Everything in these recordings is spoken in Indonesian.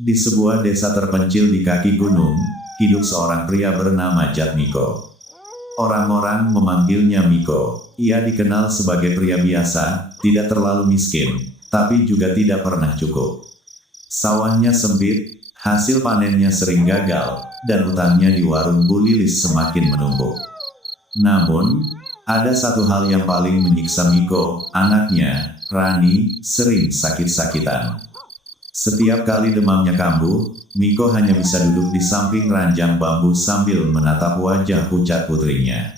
Di sebuah desa terpencil di kaki gunung, hidup seorang pria bernama Jatmiko. Orang-orang memanggilnya Miko. Ia dikenal sebagai pria biasa, tidak terlalu miskin, tapi juga tidak pernah cukup. Sawahnya sempit, hasil panennya sering gagal, dan utangnya di warung Bu Lilis semakin menumpuk. Namun, ada satu hal yang paling menyiksa Miko, anaknya, Rani, sering sakit-sakitan. Setiap kali demamnya kambuh, Miko hanya bisa duduk di samping ranjang bambu sambil menatap wajah pucat putrinya.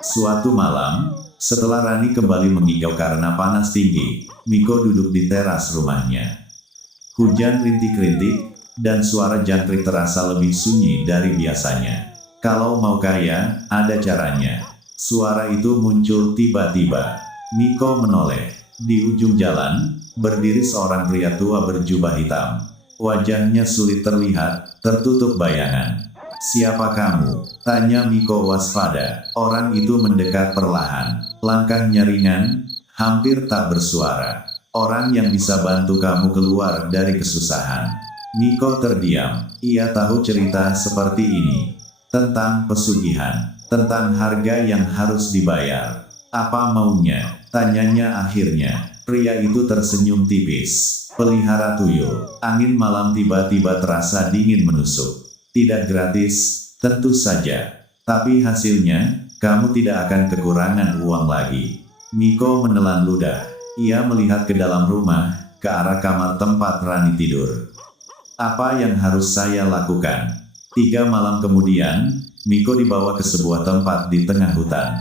Suatu malam, setelah Rani kembali mengigau karena panas tinggi, Miko duduk di teras rumahnya. Hujan rintik-rintik, dan suara jangkrik terasa lebih sunyi dari biasanya. Kalau mau kaya, ada caranya. Suara itu muncul tiba-tiba. Miko menoleh. Di ujung jalan, berdiri seorang pria tua berjubah hitam. Wajahnya sulit terlihat, tertutup bayangan. "Siapa kamu?" tanya Miko waspada. Orang itu mendekat perlahan. Langkahnya ringan, hampir tak bersuara. "Orang yang bisa bantu kamu keluar dari kesusahan." Miko terdiam. Ia tahu cerita seperti ini. Tentang pesugihan. Tentang harga yang harus dibayar. "Apa maunya?" tanyanya akhirnya. Pria itu tersenyum tipis. "Pelihara tuyul." Angin malam tiba-tiba terasa dingin menusuk. "Tidak gratis, tentu saja. Tapi hasilnya, kamu tidak akan kekurangan uang lagi." Miko menelan ludah. Ia melihat ke dalam rumah, ke arah kamar tempat Rani tidur. "Apa yang harus saya lakukan?" 3 malam kemudian, Miko dibawa ke sebuah tempat di tengah hutan.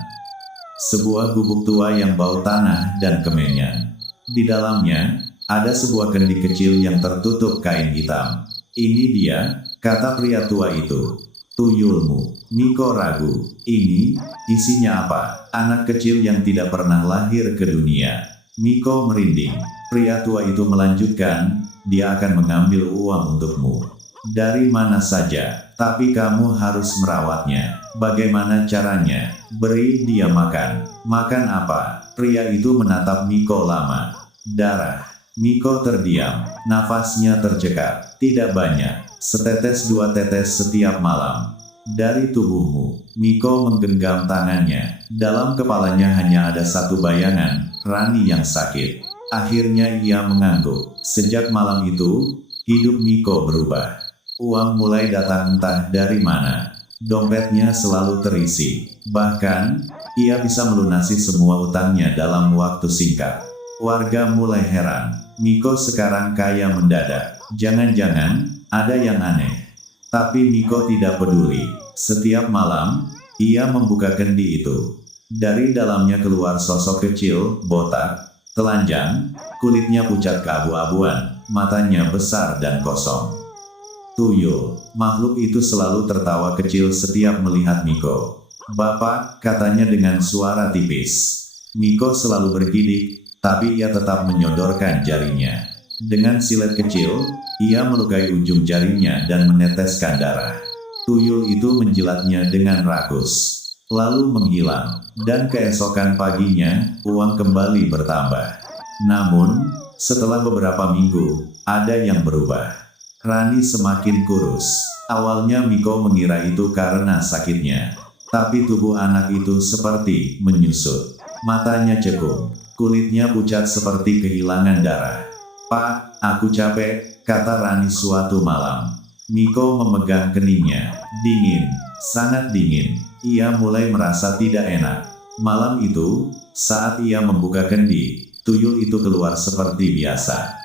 Sebuah gubuk tua yang bau tanah dan kemenyan. Di dalamnya, ada sebuah kendi kecil yang tertutup kain hitam. "Ini dia," kata pria tua itu. "Tuyulmu." Miko ragu. "Ini, isinya apa?" "Anak kecil yang tidak pernah lahir ke dunia." Miko merinding. Pria tua itu melanjutkan, "Dia akan mengambil uang untukmu. Dari mana saja, tapi kamu harus merawatnya." "Bagaimana caranya?" "Beri dia makan." "Makan apa?" Pria itu menatap Miko lama. "Darah." Miko terdiam, nafasnya tercekat. "Tidak banyak, setetes 2 tetes setiap malam." "Dari tubuhmu." Miko menggenggam tangannya. Dalam kepalanya hanya ada satu bayangan, Rani yang sakit. Akhirnya ia mengangguk. Sejak malam itu, hidup Miko berubah. Uang mulai datang entah dari mana. Dompetnya selalu terisi. Bahkan, ia bisa melunasi semua utangnya dalam waktu singkat. Warga mulai heran. Miko sekarang kaya mendadak. Jangan-jangan, ada yang aneh. Tapi Miko tidak peduli. Setiap malam, ia membuka kendi itu. Dari dalamnya keluar sosok kecil, botak, telanjang, kulitnya pucat keabu-abuan, matanya besar dan kosong. Tuyul. Makhluk itu selalu tertawa kecil setiap melihat Miko. "Bapak," katanya dengan suara tipis. Miko selalu bergidik, tapi ia tetap menyodorkan jarinya. Dengan silet kecil, ia melukai ujung jarinya dan meneteskan darah. Tuyul itu menjilatnya dengan rakus. Lalu menghilang, dan keesokan paginya, uang kembali bertambah. Namun, setelah beberapa minggu, ada yang berubah. Rani semakin kurus. Awalnya Miko mengira itu karena sakitnya. Tapi tubuh anak itu seperti menyusut. Matanya cekung. Kulitnya pucat seperti kehilangan darah. "Pak, aku capek," kata Rani suatu malam. Miko memegang keningnya. Dingin. Sangat dingin. Ia mulai merasa tidak enak. Malam itu, saat ia membuka kendi, tuyul itu keluar seperti biasa.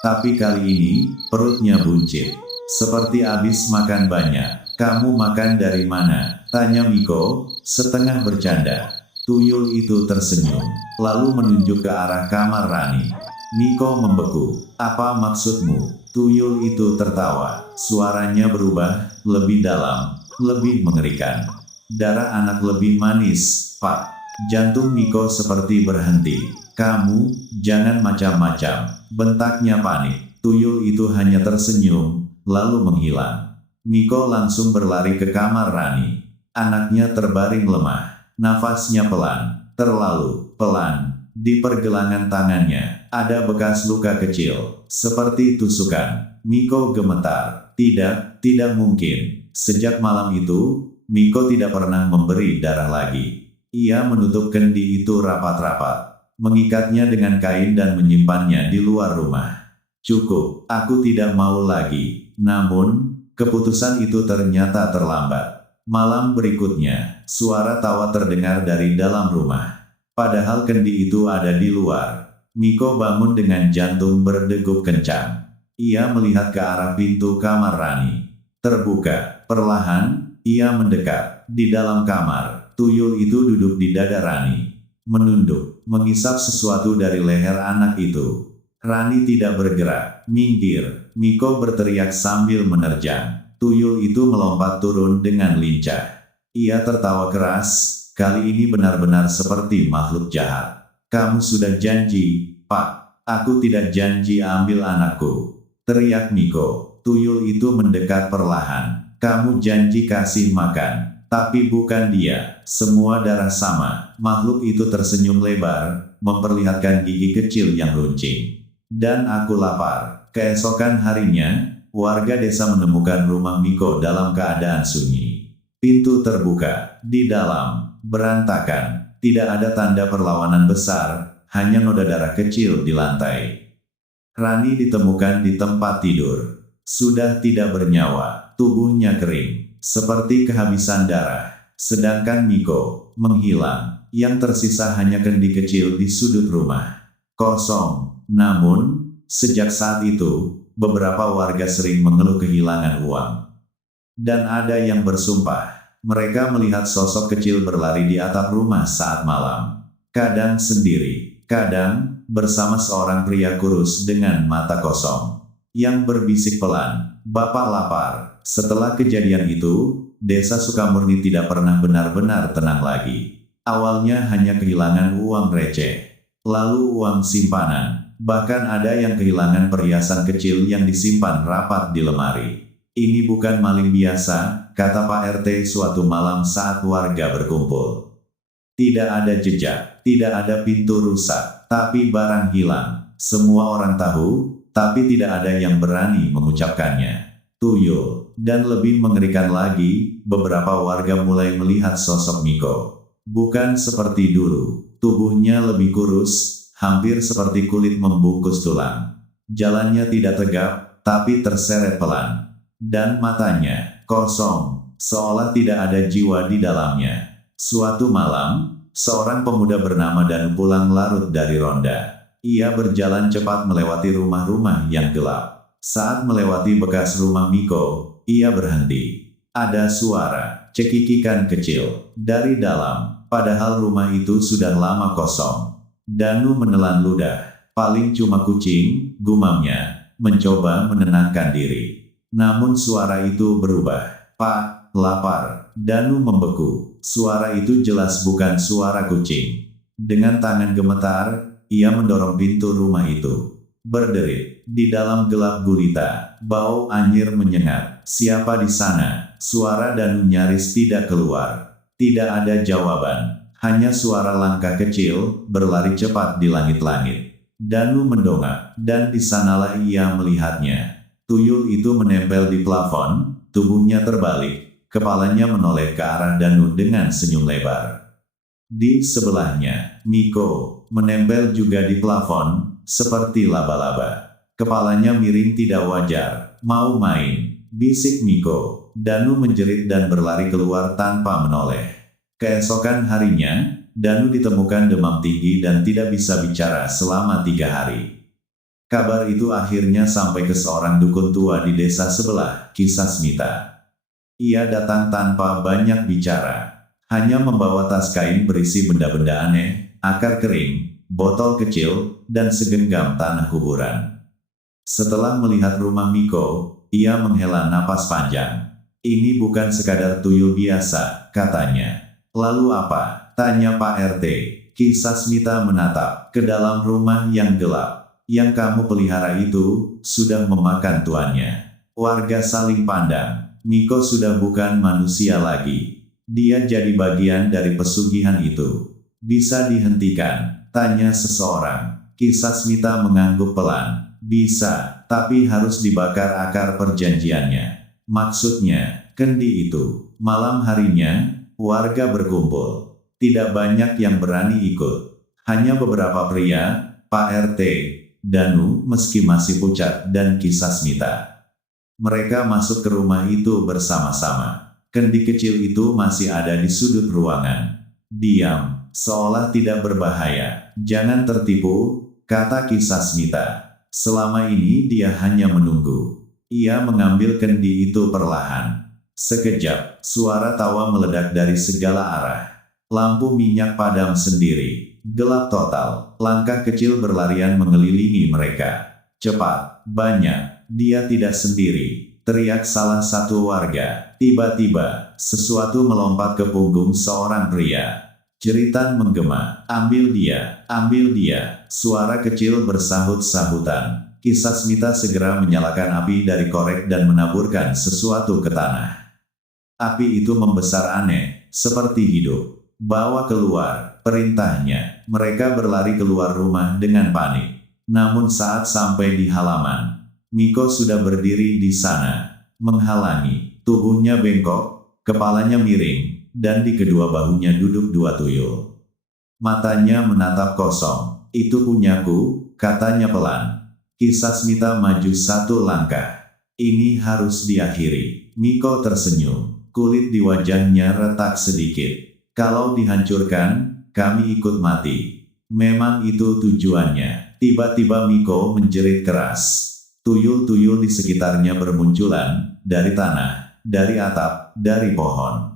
Tapi kali ini, perutnya buncit. Seperti habis makan banyak. "Kamu makan dari mana?" tanya Miko, setengah bercanda. Tuyul itu tersenyum, lalu menunjuk ke arah kamar Rani. Miko membeku. "Apa maksudmu?" Tuyul itu tertawa. Suaranya berubah, lebih dalam, lebih mengerikan. "Darah anak lebih manis, Pak." Jantung Miko seperti berhenti. "Kamu, jangan macam-macam," bentaknya panik. Tuyul itu hanya tersenyum, lalu menghilang. Miko langsung berlari ke kamar Rani. Anaknya terbaring lemah. Nafasnya pelan, terlalu pelan. di pergelangan tangannya, ada bekas luka kecil, seperti tusukan. Miko gemetar. Tidak mungkin. Sejak malam itu, Miko tidak pernah memberi darah lagi. Ia menutup kendi itu rapat-rapat, mengikatnya dengan kain dan menyimpannya di luar rumah. Cukup, aku tidak mau lagi. Namun, keputusan itu ternyata terlambat. Malam berikutnya, suara tawa terdengar dari dalam rumah. Padahal kendi itu ada di luar. Miko bangun dengan jantung berdegup kencang. Ia melihat ke arah pintu kamar Rani. Terbuka. Perlahan, ia mendekat. Di dalam kamar, tuyul itu duduk di dada Rani. Menunduk, mengisap sesuatu dari leher anak itu. Rani tidak bergerak. Minggir. Miko berteriak sambil menerjang. Tuyul itu melompat turun dengan lincah. Ia tertawa keras. Kali ini benar-benar seperti makhluk jahat. Kamu sudah janji, Pak. Aku tidak janji ambil anakku. Teriak Miko. Tuyul itu mendekat perlahan. Kamu janji kasih makan. Tapi bukan dia. Semua darah sama. Makhluk itu tersenyum lebar, memperlihatkan gigi kecil yang runcing. Dan aku lapar. Keesokan harinya, warga desa menemukan rumah Miko dalam keadaan sunyi. Pintu terbuka. Di dalam, berantakan. Tidak ada tanda perlawanan besar, hanya noda darah kecil di lantai. Rani ditemukan di tempat tidur. Sudah tidak bernyawa, tubuhnya kering, seperti kehabisan darah. Sedangkan Miko menghilang. Yang tersisa hanya kendi kecil di sudut rumah. Kosong. Namun, sejak saat itu, beberapa warga sering mengeluh kehilangan uang. Dan ada yang bersumpah. Mereka melihat sosok kecil berlari di atap rumah saat malam. Kadang sendiri, kadang bersama seorang pria kurus dengan mata kosong. Yang berbisik pelan, "Bapak lapar." Setelah kejadian itu, desa Sukamurni tidak pernah benar-benar tenang lagi. Awalnya hanya kehilangan uang receh, lalu uang simpanan, bahkan ada yang kehilangan perhiasan kecil yang disimpan rapat di lemari. "Ini bukan maling biasa," kata Pak RT suatu malam saat warga berkumpul. "Tidak ada jejak, tidak ada pintu rusak, tapi barang hilang. Semua orang tahu, tapi tidak ada yang berani mengucapkannya." Tuyul. Dan lebih mengerikan lagi, beberapa warga mulai melihat sosok Miko. Bukan seperti dulu, tubuhnya lebih kurus, hampir seperti kulit membungkus tulang. Jalannya tidak tegap, tapi terseret pelan. Dan matanya kosong, seolah tidak ada jiwa di dalamnya. Suatu malam, seorang pemuda bernama Danu pulang larut dari ronda. Ia berjalan cepat melewati rumah-rumah yang gelap. Saat melewati bekas rumah Miko, ia berhenti. Ada suara cekikikan kecil dari dalam, padahal rumah itu sudah lama kosong. Danu menelan ludah. "Paling cuma kucing," gumamnya, mencoba menenangkan diri. Namun suara itu berubah. "Pak, lapar." Danu membeku. Suara itu jelas bukan suara kucing. Dengan tangan gemetar, ia mendorong pintu rumah itu. Berderit. Di dalam gelap gulita, bau anyir menyengat. "Siapa di sana?" Suara Danu nyaris tidak keluar. Tidak ada jawaban. Hanya suara langkah kecil, berlari cepat di langit-langit. Danu mendongak, dan di sanalah ia melihatnya. Tuyul itu menempel di plafon, tubuhnya terbalik, kepalanya menoleh ke arah Danu dengan senyum lebar. Di sebelahnya, Miko, menempel juga di plafon, seperti laba-laba. Kepalanya miring tidak wajar. "Mau main?" bisik Miko. Danu menjerit dan berlari keluar tanpa menoleh. Keesokan harinya, Danu ditemukan demam tinggi dan tidak bisa bicara selama 3 hari. Kabar itu akhirnya sampai ke seorang dukun tua di desa sebelah, Kisah Smita. Ia datang tanpa banyak bicara. Hanya membawa tas kain berisi benda-benda aneh, akar kering, botol kecil, dan segenggam tanah kuburan. Setelah melihat rumah Miko, ia menghela napas panjang. "Ini bukan sekadar tuyul biasa," katanya. "Lalu apa?" tanya Pak RT. Kisah Smita menatap ke dalam rumah yang gelap. "Yang kamu pelihara itu, sudah memakan tuannya." Warga saling pandang. Miko sudah bukan manusia lagi. Dia jadi bagian dari pesugihan itu. Bisa dihentikan. Tanya seseorang. Kisah Smita mengangguk pelan. Bisa, tapi harus dibakar akar perjanjiannya. Maksudnya, kendi itu. Malam harinya, warga berkumpul. Tidak banyak yang berani ikut. Hanya beberapa pria, Pak RT, Danu, meski masih pucat, dan Kisah Smita. Mereka masuk ke rumah itu bersama-sama. Kendi kecil itu masih ada di sudut ruangan. Diam, seolah tidak berbahaya. Jangan tertipu, kata Kisah Smita. Selama ini dia hanya menunggu. Ia mengambil kendi itu perlahan. Sekejap, suara tawa meledak dari segala arah. Lampu minyak padam sendiri. Gelap total. Langkah kecil berlarian mengelilingi mereka. Cepat, banyak. Dia tidak sendiri. Teriak salah satu warga. Tiba-tiba, sesuatu melompat ke punggung seorang pria. Jeritan menggema. Ambil dia, ambil dia. Suara kecil bersahut-sahutan. Kisah Smita segera menyalakan api dari korek dan menaburkan sesuatu ke tanah. Api itu membesar aneh, seperti hidup. Bawa keluar, perintahnya. Mereka berlari keluar rumah dengan panik. Namun saat sampai di halaman, Miko sudah berdiri di sana, menghalangi. Tubuhnya bengkok, kepalanya miring, dan di kedua bahunya duduk dua tuyul. Matanya menatap kosong. Itu punyaku, katanya pelan. Kisah Smita maju satu langkah. Ini harus diakhiri. Miko tersenyum. Kulit di wajahnya retak sedikit. Kalau dihancurkan, kami ikut mati. Memang itu tujuannya. Tiba-tiba Miko menjerit keras. Tuyul-tuyul di sekitarnya bermunculan, dari tanah, dari atap, dari pohon.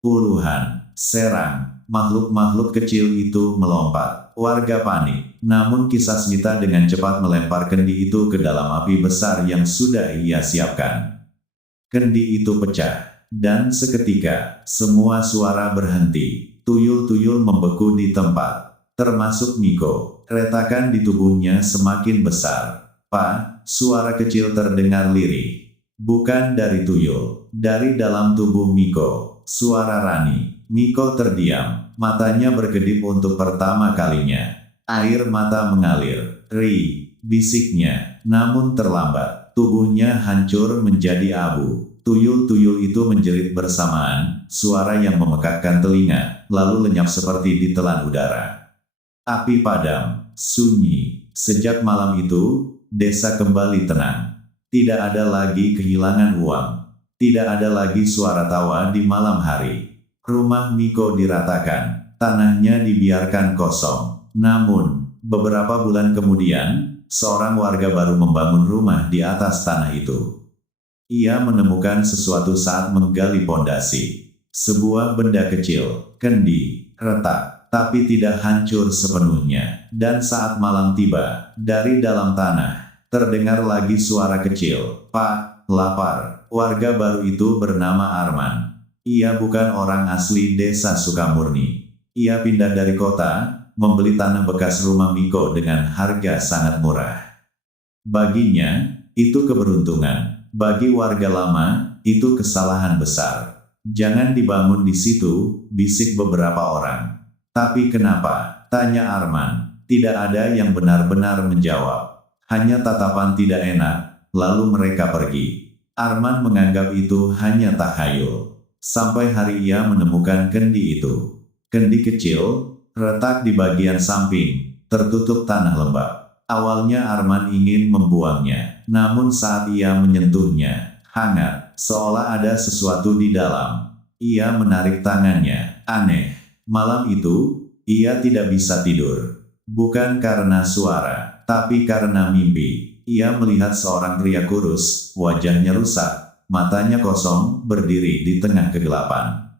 Puluhan, serang, makhluk-makhluk kecil itu melompat. Warga panik. Namun Kisah Smita dengan cepat melempar kendi itu ke dalam api besar yang sudah ia siapkan. Kendi itu pecah. Dan seketika, semua suara berhenti. Tuyul-tuyul membeku di tempat. Termasuk Miko. Retakan di tubuhnya semakin besar. Pak, suara kecil terdengar lirih. Bukan dari tuyul. Dari dalam tubuh Miko. Suara Rani. Miko terdiam. Matanya berkedip untuk pertama kalinya. Air mata mengalir. Ri, bisiknya. Namun terlambat. Tubuhnya hancur menjadi abu. Tuyul-tuyul itu menjerit bersamaan, suara yang memekakkan telinga, lalu lenyap seperti ditelan udara. Api padam, sunyi. Sejak malam itu, desa kembali tenang. Tidak ada lagi kehilangan uang. Tidak ada lagi suara tawa di malam hari. Rumah Miko diratakan, tanahnya dibiarkan kosong. Namun, beberapa bulan kemudian, seorang warga baru membangun rumah di atas tanah itu. Ia menemukan sesuatu saat menggali pondasi. Sebuah benda kecil, kendi, retak, tapi tidak hancur sepenuhnya. Dan saat malam tiba, dari dalam tanah, terdengar lagi suara kecil. Pak, lapar. Warga baru itu bernama Arman. Ia bukan orang asli desa Sukamurni. Ia pindah dari kota, membeli tanah bekas rumah Miko dengan harga sangat murah. Baginya, itu keberuntungan. Bagi warga lama, itu kesalahan besar. Jangan dibangun di situ, bisik beberapa orang. Tapi kenapa? Tanya Arman. Tidak ada yang benar-benar menjawab. Hanya tatapan tidak enak, lalu mereka pergi. Arman menganggap itu hanya tahayul. Sampai hari ia menemukan kendi itu. Kendi kecil, retak di bagian samping, tertutup tanah lembab. Awalnya Arman ingin membuangnya, namun saat ia menyentuhnya, hangat, seolah ada sesuatu di dalam. Ia menarik tangannya, aneh. Malam itu, ia tidak bisa tidur. Bukan karena suara, tapi karena mimpi. Ia melihat seorang pria kurus, wajahnya rusak, matanya kosong, berdiri di tengah kegelapan.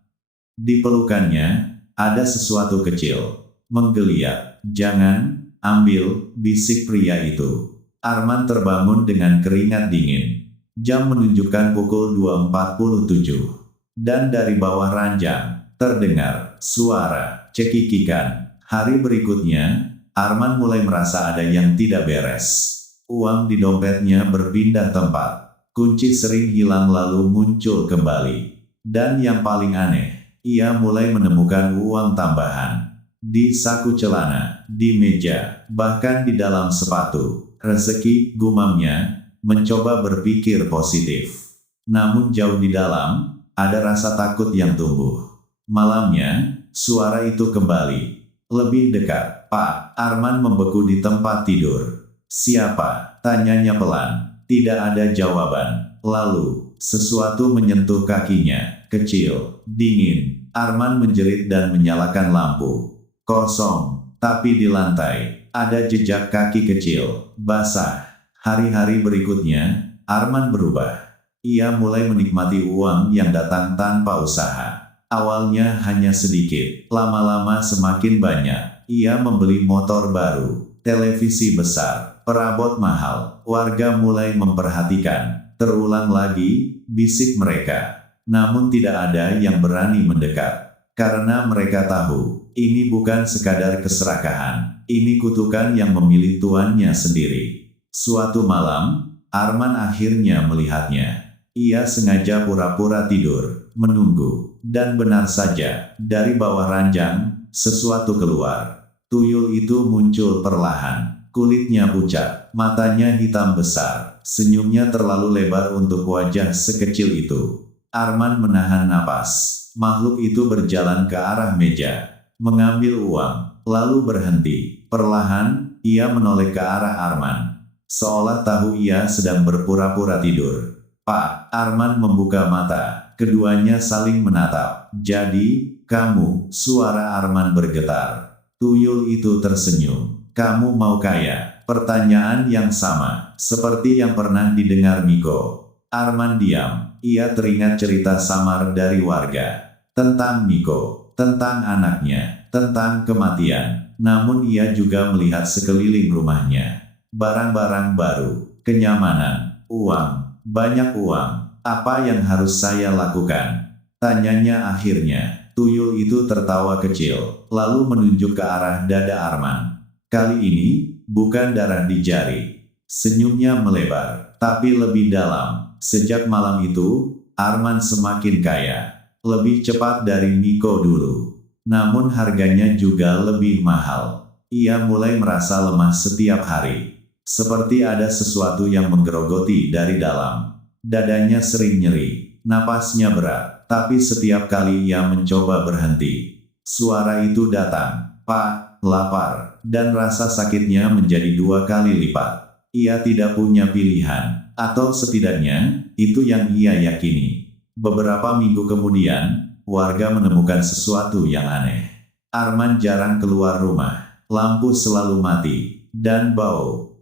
Di pelukannya, ada sesuatu kecil. Menggeliat, jangan ambil, bisik pria itu. Arman terbangun dengan keringat dingin. Jam menunjukkan pukul 2.47. Dan dari bawah ranjang, terdengar suara cekikikan. Hari berikutnya, Arman mulai merasa ada yang tidak beres. Uang di dompetnya berpindah tempat. Kunci sering hilang lalu muncul kembali. Dan yang paling aneh, ia mulai menemukan uang tambahan. di saku celana, di meja, bahkan di dalam sepatu. Rezeki, gumamnya, mencoba berpikir positif. Namun jauh di dalam, ada rasa takut yang tumbuh. Malamnya, suara itu kembali. Lebih dekat, Pak. Arman membeku di tempat tidur. Siapa? Tanyanya pelan. Tidak ada jawaban. Lalu, sesuatu menyentuh kakinya. Kecil, dingin. Arman menjerit dan menyalakan lampu. Kosong, tapi di lantai, ada jejak kaki kecil, basah. Hari-hari berikutnya, Arman berubah. Ia mulai menikmati uang yang datang tanpa usaha. Awalnya hanya sedikit, lama-lama semakin banyak. Ia membeli motor baru, televisi besar, perabot mahal. Warga mulai memperhatikan. Terulang lagi, bisik mereka. Namun tidak ada yang berani mendekat. Karena mereka tahu, ini bukan sekadar keserakahan. Ini kutukan yang memilih tuannya sendiri. Suatu malam, Arman akhirnya melihatnya. Ia sengaja pura-pura tidur, menunggu, dan benar saja, dari bawah ranjang, sesuatu keluar. Tuyul itu muncul perlahan, kulitnya pucat, matanya hitam besar, senyumnya terlalu lebar untuk wajah sekecil itu. Arman menahan napas. Makhluk itu berjalan ke arah meja, mengambil uang, lalu berhenti. Perlahan, ia menoleh ke arah Arman, seolah tahu ia sedang berpura-pura tidur. Pak, Arman membuka mata, keduanya saling menatap. Jadi, kamu, suara Arman bergetar. Tuyul itu tersenyum. Kamu mau kaya? Pertanyaan yang sama, seperti yang pernah didengar Miko. Arman diam, ia teringat cerita samar dari warga. Tentang Miko, tentang anaknya, tentang kematian. Namun ia juga melihat sekeliling rumahnya. Barang-barang baru, kenyamanan, uang. Banyak uang, apa yang harus saya lakukan? Tanyanya akhirnya. Tuyul itu tertawa kecil, lalu menunjuk ke arah dada Arman. Kali ini, bukan darah di jari. Senyumnya melebar, tapi lebih dalam. Sejak malam itu, Arman semakin kaya. Lebih cepat dari Miko dulu. Namun harganya juga lebih mahal. Ia mulai merasa lemah setiap hari. Seperti ada sesuatu yang menggerogoti dari dalam. Dadanya sering nyeri, napasnya berat, tapi setiap kali ia mencoba berhenti, suara itu datang, Pak, lapar, dan rasa sakitnya menjadi 2 kali lipat. Ia tidak punya pilihan, atau setidaknya, itu yang ia yakini. Beberapa minggu kemudian, warga menemukan sesuatu yang aneh. Arman jarang keluar rumah, lampu selalu mati, dan bau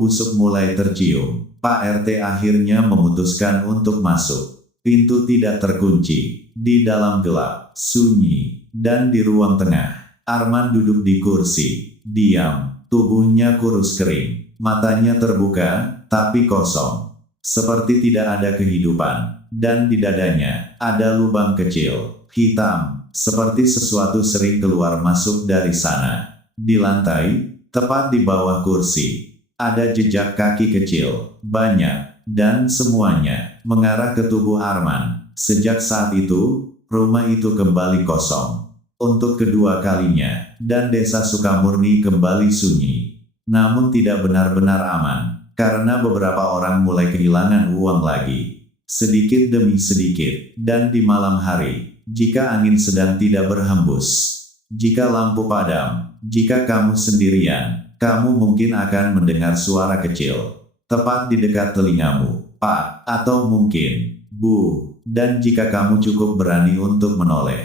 busuk mulai tercium. Pak RT akhirnya memutuskan untuk masuk. Pintu tidak terkunci. Di dalam gelap, sunyi, dan di ruang tengah, Arman duduk di kursi. Diam, tubuhnya kurus kering. Matanya terbuka, tapi kosong. Seperti tidak ada kehidupan. Dan di dadanya, ada lubang kecil, hitam, seperti sesuatu sering keluar masuk dari sana. Di lantai, tepat di bawah kursi, ada jejak kaki kecil, banyak, dan semuanya mengarah ke tubuh Arman. Sejak saat itu, rumah itu kembali kosong. Untuk kedua kalinya, dan desa Sukamurni kembali sunyi. Namun tidak benar-benar aman, karena beberapa orang mulai kehilangan uang lagi. Sedikit demi sedikit, dan di malam hari, jika angin sedang tidak berhembus, jika lampu padam, jika kamu sendirian, kamu mungkin akan mendengar suara kecil, tepat di dekat telingamu, Pak, atau mungkin, Bu, dan jika kamu cukup berani untuk menoleh,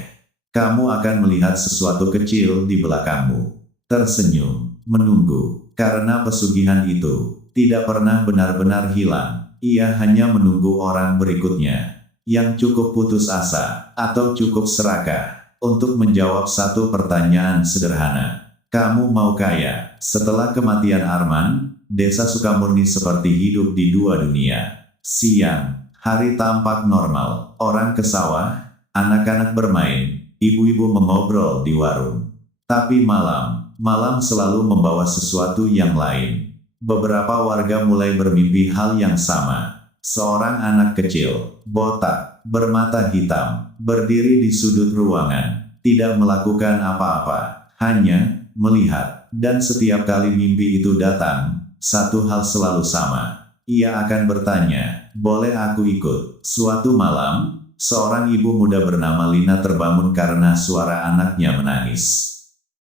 kamu akan melihat sesuatu kecil di belakangmu. Tersenyum, menunggu, karena pesugihan itu tidak pernah benar-benar hilang. Ia hanya menunggu orang berikutnya, yang cukup putus asa, atau cukup serakah, untuk menjawab satu pertanyaan sederhana. Kamu mau kaya? Setelah kematian Arman, desa Sukamurni seperti hidup di 2 dunia. Siang, hari tampak normal, orang ke sawah, anak-anak bermain, ibu-ibu mengobrol di warung. Tapi malam selalu membawa sesuatu yang lain. Beberapa warga mulai bermimpi hal yang sama. Seorang anak kecil, botak, bermata hitam, berdiri di sudut ruangan, tidak melakukan apa-apa, hanya melihat. Dan setiap kali mimpi itu datang, satu hal selalu sama. Ia akan bertanya, boleh aku ikut? Suatu malam, seorang ibu muda bernama Lina terbangun karena suara anaknya menangis.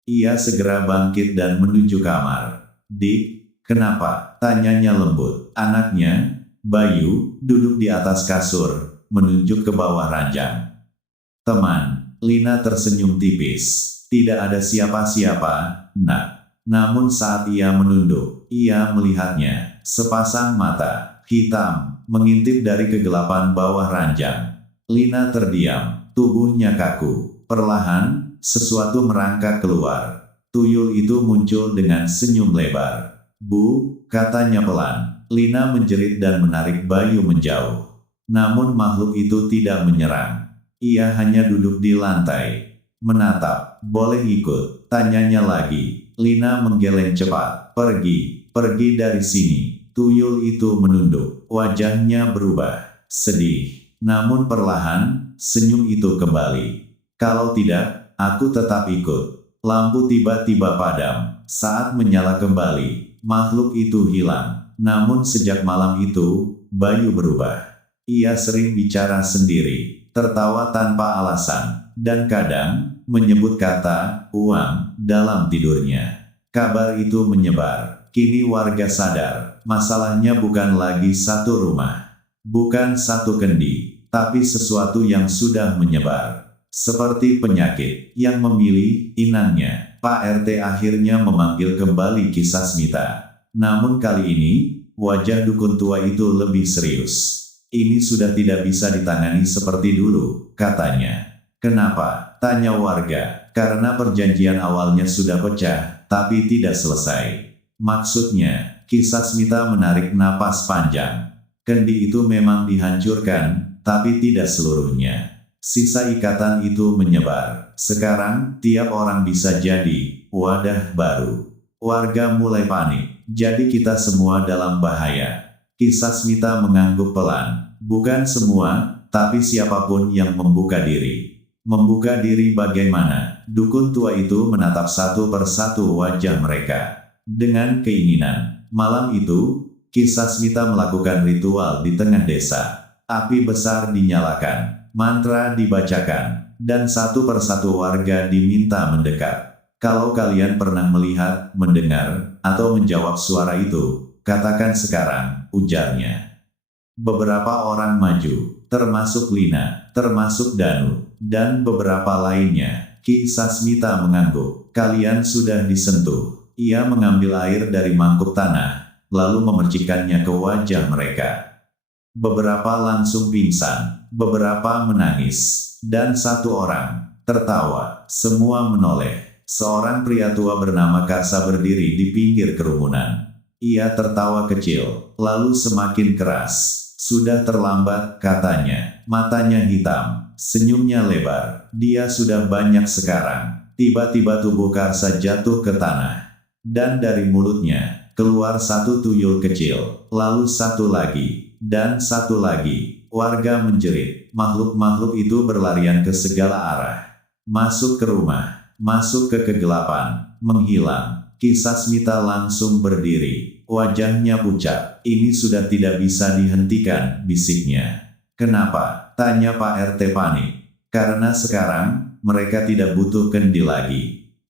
Ia segera bangkit dan menuju kamar. "Dik, kenapa?" tanyanya lembut. Anaknya, Bayu, duduk di atas kasur, menunjuk ke bawah ranjang. "Teman," Lina tersenyum tipis. "Tidak ada siapa-siapa, Nak." Namun saat ia menunduk, ia melihatnya. Sepasang mata hitam mengintip dari kegelapan bawah ranjang. Lina terdiam, tubuhnya kaku. Perlahan, sesuatu merangkak keluar. Tuyul itu muncul dengan senyum lebar. "Bu," katanya pelan. Lina menjerit dan menarik Bayu menjauh. Namun makhluk itu tidak menyerang. Ia hanya duduk di lantai, menatap. "Boleh ikut?" tanyanya lagi. Lina menggeleng cepat. "Pergi, pergi dari sini." Tuyul itu menunduk. Wajahnya berubah, sedih. Namun perlahan, senyum itu kembali. "Kalau tidak, aku tetap ikut." Lampu tiba-tiba padam. Saat menyala kembali, makhluk itu hilang. Namun sejak malam itu, Bayu berubah. Ia sering bicara sendiri, tertawa tanpa alasan, dan kadang menyebut kata "uang" dalam tidurnya. Kabar itu menyebar. Kini warga sadar, masalahnya bukan lagi satu rumah, bukan satu kendi, tapi sesuatu yang sudah menyebar. Seperti penyakit yang memilih inangnya. Pak RT akhirnya memanggil kembali Kisah Smita. Namun kali ini, wajah dukun tua itu lebih serius. "Ini sudah tidak bisa ditangani seperti dulu," katanya. "Kenapa?" tanya warga. "Karena perjanjian awalnya sudah pecah, tapi tidak selesai." "Maksudnya?" Kisah Smita menarik napas panjang. "Kendi itu memang dihancurkan, tapi tidak seluruhnya. Sisa ikatan itu menyebar. Sekarang, tiap orang bisa jadi wadah baru." Warga mulai panik. "Jadi kita semua dalam bahaya." Kisah Smita mengangguk pelan. "Bukan semua, tapi siapapun yang membuka diri." "Membuka diri bagaimana?" Dukun tua itu menatap satu persatu wajah mereka. Dengan keinginan. Malam itu, Kisah Smita melakukan ritual di tengah desa. Api besar dinyalakan, mantra dibacakan, dan satu persatu warga diminta mendekat. "Kalau kalian pernah melihat, mendengar, atau menjawab suara itu, katakan sekarang," ujarnya. Beberapa orang maju, termasuk Lina, termasuk Danu, dan beberapa lainnya. Kisah Smita mengangguk. "Kalian sudah disentuh." Ia mengambil air dari mangkuk tanah, lalu memercikannya ke wajah mereka. Beberapa langsung pingsan, beberapa menangis, dan satu orang tertawa. Semua menoleh. Seorang pria tua bernama Karsa berdiri di pinggir kerumunan. Ia tertawa kecil, lalu semakin keras. "Sudah terlambat," katanya. Matanya hitam, senyumnya lebar. "Dia sudah banyak sekarang." Tiba-tiba tubuh Karsa jatuh ke tanah. Dan dari mulutnya, keluar satu tuyul kecil, lalu satu lagi, dan satu lagi. Warga menjerit. Makhluk-makhluk itu berlarian ke segala arah. Masuk ke rumah, masuk ke kegelapan, menghilang. Kisah Smita langsung berdiri. Wajahnya pucat. "Ini sudah tidak bisa dihentikan," bisiknya. "Kenapa?" tanya Pak RT panik. "Karena sekarang, mereka tidak butuh kendi lagi."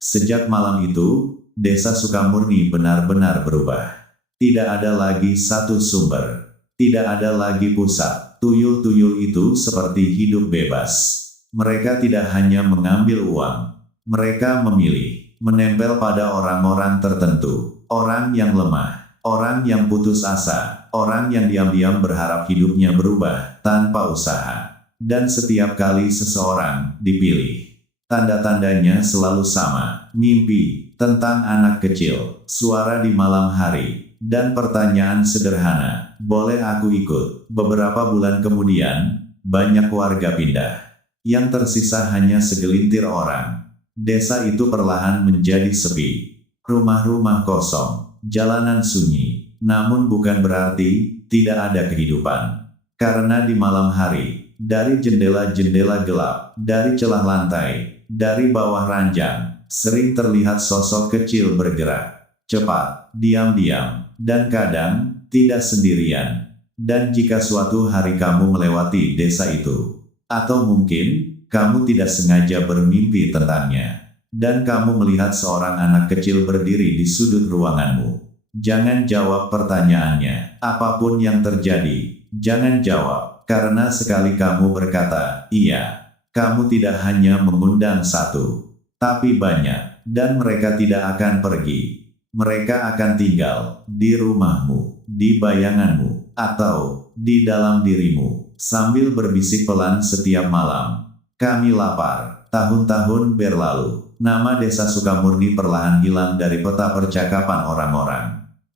Sejak malam itu, Desa Sukamurni benar-benar berubah. Tidak ada lagi satu sumber. Tidak ada lagi pusat. Tuyul-tuyul itu seperti hidup bebas. Mereka tidak hanya mengambil uang. Mereka memilih, menempel pada orang-orang tertentu. Orang yang lemah. Orang yang putus asa. Orang yang diam-diam berharap hidupnya berubah, tanpa usaha. Dan setiap kali seseorang dipilih, tanda-tandanya selalu sama. Mimpi tentang anak kecil, suara di malam hari, dan pertanyaan sederhana, "Boleh aku ikut?" Beberapa bulan kemudian, banyak warga pindah. Yang tersisa hanya segelintir orang. Desa itu perlahan menjadi sepi. Rumah-rumah kosong, jalanan sunyi. Namun bukan berarti tidak ada kehidupan. Karena di malam hari, dari jendela-jendela gelap, dari celah lantai, dari bawah ranjang, sering terlihat sosok kecil bergerak cepat, diam-diam, dan kadang tidak sendirian. Dan jika suatu hari kamu melewati desa itu, atau mungkin kamu tidak sengaja bermimpi tentangnya, dan kamu melihat seorang anak kecil berdiri di sudut ruanganmu, jangan jawab pertanyaannya. Apapun yang terjadi, jangan jawab, karena sekali kamu berkata, iya, kamu tidak hanya mengundang satu, tapi banyak, dan mereka tidak akan pergi. Mereka akan tinggal di rumahmu, di bayanganmu, atau di dalam dirimu, sambil berbisik pelan setiap malam. Kami lapar. Tahun-tahun berlalu, nama desa Sukamurni perlahan hilang dari peta percakapan orang-orang.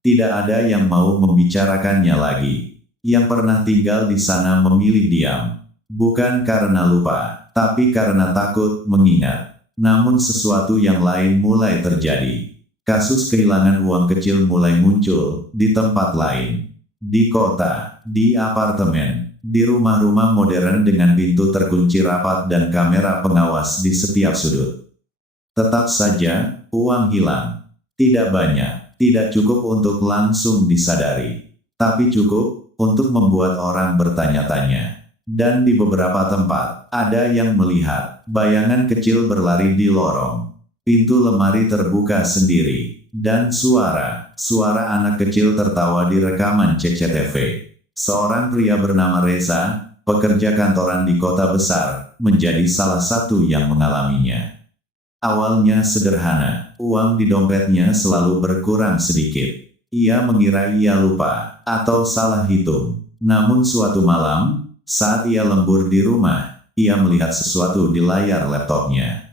Tidak ada yang mau membicarakannya lagi. Yang pernah tinggal di sana memilih diam. Bukan karena lupa, tapi karena takut mengingat. Namun sesuatu yang lain mulai terjadi. Kasus kehilangan uang kecil mulai muncul di tempat lain. Di kota, di apartemen, di rumah-rumah modern dengan pintu terkunci rapat dan kamera pengawas di setiap sudut. Tetap saja, uang hilang. Tidak banyak, tidak cukup untuk langsung disadari. Tapi cukup untuk membuat orang bertanya-tanya. Dan di beberapa tempat, ada yang melihat bayangan kecil berlari di lorong. Pintu lemari terbuka sendiri, dan suara anak kecil tertawa di rekaman CCTV. Seorang pria bernama Reza, pekerja kantoran di kota besar, menjadi salah satu yang mengalaminya. Awalnya sederhana, uang di dompetnya selalu berkurang sedikit. Ia mengira ia lupa, atau salah hitung. Namun suatu malam, saat ia lembur di rumah, ia melihat sesuatu di layar laptopnya.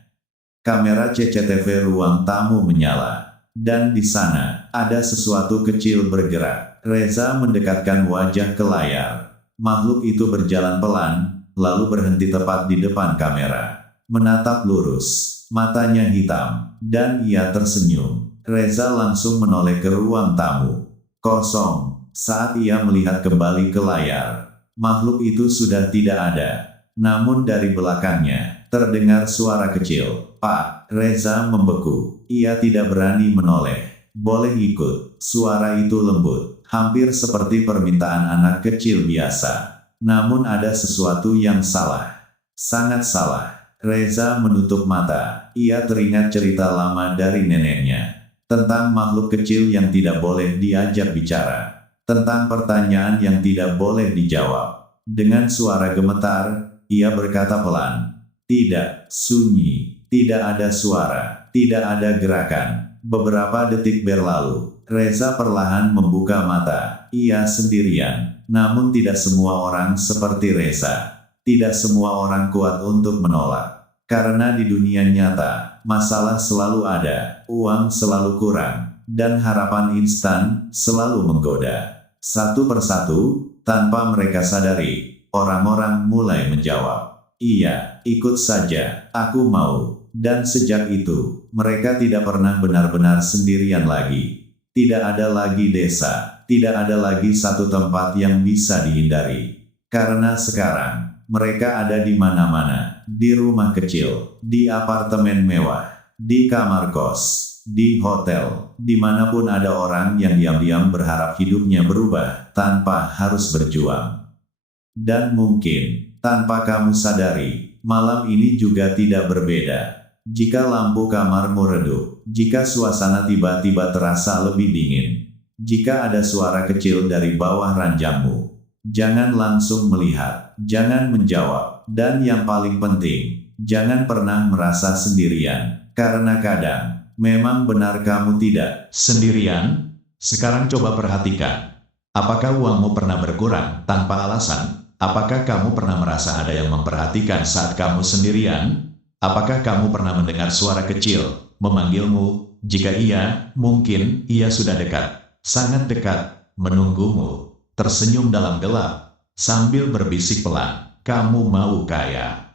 Kamera CCTV ruang tamu menyala, dan di sana ada sesuatu kecil bergerak. Reza mendekatkan wajah ke layar. Makhluk itu berjalan pelan, lalu berhenti tepat di depan kamera. Menatap lurus, matanya hitam, dan ia tersenyum. Reza langsung menoleh ke ruang tamu. Kosong. Saat ia melihat kembali ke layar, makhluk itu sudah tidak ada. Namun dari belakangnya, terdengar suara kecil. Pak, Reza membeku. Ia tidak berani menoleh. Boleh ikut. Suara itu lembut, hampir seperti permintaan anak kecil biasa. Namun ada sesuatu yang salah. Sangat salah. Reza menutup mata. Ia teringat cerita lama dari neneknya. Tentang makhluk kecil yang tidak boleh diajak bicara. Tentang pertanyaan yang tidak boleh dijawab. Dengan suara gemetar, ia berkata pelan. Tidak, sunyi. Tidak ada suara, tidak ada gerakan. Beberapa detik berlalu, Reza perlahan membuka mata. Ia sendirian, namun tidak semua orang seperti Reza. Tidak semua orang kuat untuk menolak. Karena di dunia nyata, masalah selalu ada, uang selalu kurang, dan harapan instan selalu menggoda. Satu persatu, tanpa mereka sadari, orang-orang mulai menjawab. Iya, ikut saja, aku mau. Dan sejak itu, mereka tidak pernah benar-benar sendirian lagi. Tidak ada lagi desa, tidak ada lagi satu tempat yang bisa dihindari. Karena sekarang, mereka ada di mana-mana, di rumah kecil, di apartemen mewah, di kamar kos, di hotel, dimanapun ada orang yang diam-diam berharap hidupnya berubah, tanpa harus berjuang. Dan mungkin, tanpa kamu sadari, malam ini juga tidak berbeda. Jika lampu kamarmu redup, jika suasana tiba-tiba terasa lebih dingin, jika ada suara kecil dari bawah ranjangmu, jangan langsung melihat, jangan menjawab, dan yang paling penting, jangan pernah merasa sendirian, karena kadang, memang benar kamu tidak sendirian. Sekarang coba perhatikan. Apakah uangmu pernah berkurang tanpa alasan? Apakah kamu pernah merasa ada yang memperhatikan saat kamu sendirian? Apakah kamu pernah mendengar suara kecil memanggilmu? Jika iya, mungkin ia sudah dekat, sangat dekat, menunggumu, tersenyum dalam gelap, sambil berbisik pelan, kamu mau kaya.